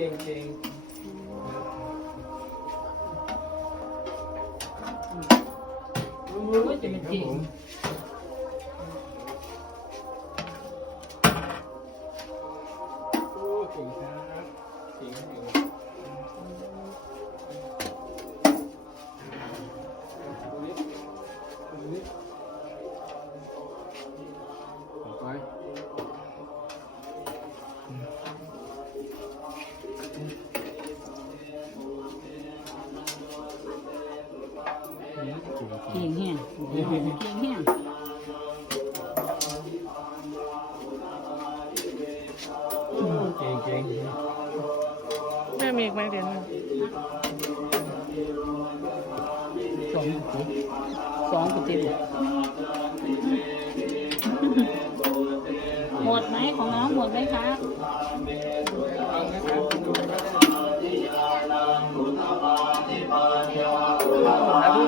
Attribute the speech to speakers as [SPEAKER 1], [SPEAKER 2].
[SPEAKER 1] เก่งเก่ง
[SPEAKER 2] รู้ว่าจะเป็นจริง
[SPEAKER 1] เก่ง
[SPEAKER 2] แห้งเก่งแห้ง
[SPEAKER 1] เก่งเก่ง
[SPEAKER 3] แม่มีไหมเดี๋ยวนึง
[SPEAKER 2] สองกุฏิสองกุฏิหมดไหมของน้องหมดไหมครับ